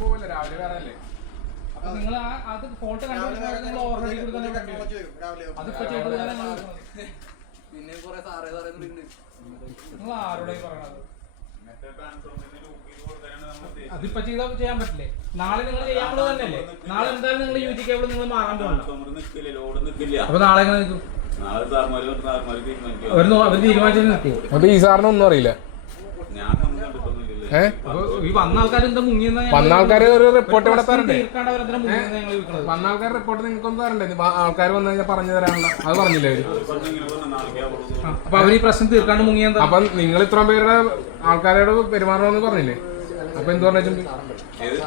പോവല്ലേ രാവിലെ വേറല്ലേ നിങ്ങൾ അത് ഫോട്ടോ കണ്ടു ഓൾറെഡി പിന്നെ കുറെ സാറേ നിങ്ങൾ ആരോടെ പറയണത്? അതിപ്പോ ചെയ്യാൻ പറ്റില്ലേ? നാളെ നിങ്ങൾ ചെയ്യാനുള്ളത് തന്നെയല്ലേ? നാളെ എന്തായാലും നിങ്ങൾ യൂജി കേബിൾ നിങ്ങൾ മാറാൻ പോകണം. അപ്പൊ നാളെ എങ്ങനെ നിൽക്കും? അവർ തീരുമാനിച്ചു നിൽക്കും. അപ്പൊ ഈ സാറിനൊന്നും അറിയില്ല. ഈ വന്ന ആൾക്കാർ എന്താ മുങ്ങിയെന്ന് വന്ന ആൾക്കാര് ഒരു റിപ്പോർട്ട് ഇവിടെ തരണ്ടേ? വന്ന ആൾക്കാർ റിപ്പോർട്ട് നിങ്ങൾക്കൊന്നും തരണ്ടേ? ആൾക്കാർ വന്നു കഴിഞ്ഞാൽ പറഞ്ഞു തരാനുള്ള അത് പറഞ്ഞില്ലേ അവര്? അപ്പൊ അവർ ഈ പ്രശ്നം തീർക്കാണ്ട് മുങ്ങിയെന്താ? അപ്പൊ നിങ്ങൾ ഇത്രയും പേരുടെ ആൾക്കാരോട് പെരുമാറണമെന്ന് പറഞ്ഞില്ലേ? അപ്പൊ എന്ത് പറഞ്ഞു?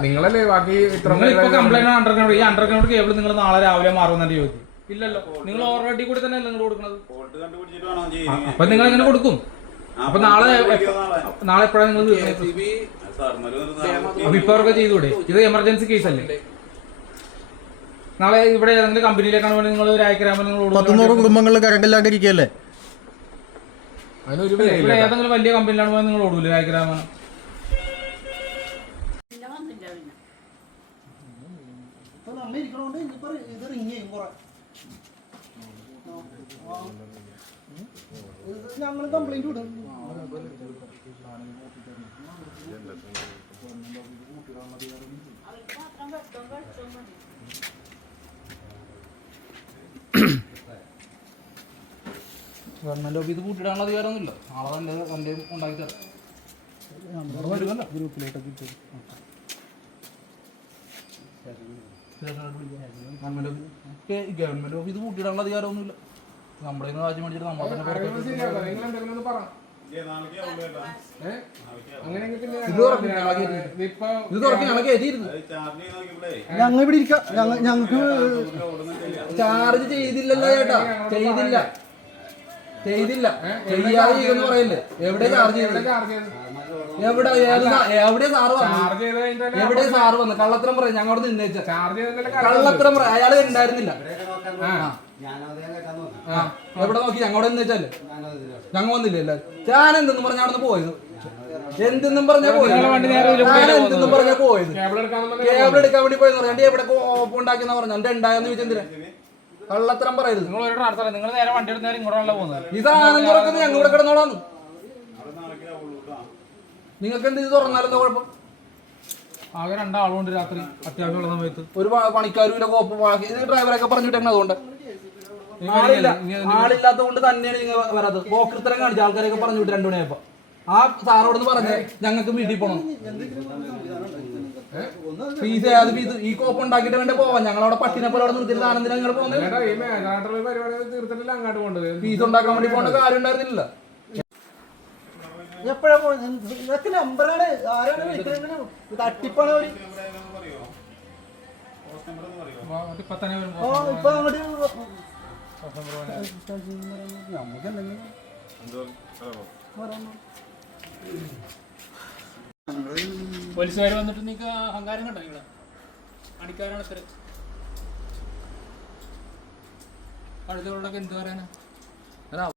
നിങ്ങളല്ലേ ബാക്കി ഇത്ര കംപ്ലൈന്റ് അണ്ടർഗ്രൗണ്ട്, ഈ അണ്ടർഗ്രൗണ്ട് കേബിൾ നിങ്ങൾ നാളെ രാവിലെ മാറുമെന്നെ ചോദിക്കും. ഇല്ലല്ലോ, നിങ്ങൾ ഓൾറെഡി കൂടി തന്നെ നിങ്ങൾ കൊടുക്കുന്നത്. അപ്പൊ നിങ്ങൾ എങ്ങനെ കൊടുക്കും? അപ്പൊ നാളെ എപ്പോഴാണ് നിങ്ങൾ ഇപ്പൊ അവർക്ക് ചെയ്തൂടെ? ഇത് എമർജൻസി കേസ് അല്ലേ? നാളെ ഇവിടെ ഏതെങ്കിലും കമ്പനിയിലേക്കാണ് നിങ്ങൾ ഒരു അയക്കരാമൻ നിങ്ങൾ കുടുംബങ്ങളിൽ കരണ്ടില്ലാണ്ടിരിക്കല്ലേ? ഇവിടെ ഏതെങ്കിലും വലിയ കമ്പനിയിലാണ് പോയത് നിങ്ങൾ ഓടൂല്ലേ അയക്കരാമൻ? ഞങ്ങൾ കംപ്ലൈന്റ് വിടും. ഗവൺമെന്റ് ഓഫീസ് കൂട്ടിയിടാനുള്ള അധികാരമൊന്നുമില്ല. നാളെ തന്നെ വണ്ടി ഉണ്ടാക്കി തരാം. ഗ്രൂപ്പിലോട്ടൊക്കെ ഗവൺമെന്റ് ഓഫീസ് കൂട്ടിയിടാനുള്ള അധികാരമൊന്നുമില്ല. നമ്മുടെ കാര്യം മേടിച്ചിട്ട് നമ്മൾ തന്നെ ഞങ്ങൾ ഇവിടെ ഇരിക്കാം. ഞങ്ങൾക്ക് ചാർജ് ചെയ്തില്ലല്ലോ ചേട്ടാ, ചെയ്തില്ല ചെയ്യാതെ ചെയ്യുമെന്ന് പറയല്ലേ? എവിടെ ചാർജ് ചെയ്തത്? എവിടെ സാറ് വന്നു? എവിടെ സാറ് വന്നു? കള്ളത്തരം പറയാം. ഞങ്ങൾ അവിടെ നിന്നേച്ച കള്ളത്തരം പറയാം. അയാൾ ഉണ്ടായിരുന്നില്ല. എവിടെ നോക്കി? ഞങ്ങളോട് നിന്നേച്ചല്ലേ? ഞങ്ങൾ വന്നില്ലേ എല്ലാവരും? ഞാൻ എന്തെന്ന് പറഞ്ഞ അവിടെ നിന്ന് പോയത്? എന്തെന്നും പറഞ്ഞാ പോയത്? എന്തെന്നും പറഞ്ഞാ പോയത്? കേബിൾ എടുക്കാൻ വേണ്ടി പോയെന്ന് പറഞ്ഞാൽ എവിടെ ഉണ്ടാക്കിയെന്ന് പറഞ്ഞു. എന്റെ ഉണ്ടായെന്ന് ചോദിച്ചെന്തിനാ? കള്ളത്തരം പറയരുത്. നിങ്ങൾ നേരെ വണ്ടി എടുത്ത് ഇങ്ങോട്ടാണല്ലോ പോകുന്നത്. ഇതാണ് തുറക്കുന്നത്. ഞങ്ങൾ ഇവിടെ കിടന്നോളാന്ന്. നിങ്ങൾക്ക് എന്ത് ഇത് തുറന്നാലെന്താ കുഴപ്പം? ആകെ രണ്ടാളുണ്ട് രാത്രി അത്യാവശ്യമുള്ള സമയത്ത്. ഒരു പണിക്കാരും ഇല്ല. കോപ്പ് ഇത് ഡ്രൈവറൊക്കെ പറഞ്ഞിട്ടേക്കണ അതുകൊണ്ട് ആളില്ലാത്ത കൊണ്ട് തന്നെയാണ് നിങ്ങൾ വരാത്തത്. പോക്കൃത്തരം കാണിച്ച ആൾക്കാരെയൊക്കെ പറഞ്ഞു വിട്ട് 2 മണിയായപ്പോ. ആ സാറോടൊന്ന് പറഞ്ഞേ ഞങ്ങൾക്ക് വീട്ടിൽ പോകണം. ഫീസ് ഏത് ഫീസ്? ഈ കോപ്പ് ഉണ്ടാക്കിയിട്ട് വേണ്ട പോവാൻ. ഞങ്ങളവിടെ പട്ടിനെ പോലെ അവിടെ നിർത്തിയിട്ട് ആനന്ദിനെ നിങ്ങൾ പോകുന്നത്. ഫീസ് ഉണ്ടാക്കാൻ വേണ്ടി പോകേണ്ട കാര്യം ഉണ്ടായിരുന്നില്ല. എപ്പോഴാ ഇതൊക്കെ നമ്പറാണ്. ആരാണ് വിളിക്കുന്നത്? തട്ടിപ്പാണ്. ഇപ്പൊ അങ്ങോട്ട് പോലീസുകാർ വന്നിട്ട് നിങ്ങൾക്ക് അഹങ്കാരം കണ്ടോ? നിങ്ങളെ അടിക്കാരാണ് ഇത്ര അടുത്തവരോടൊക്കെ എന്ത് പറയാനാ?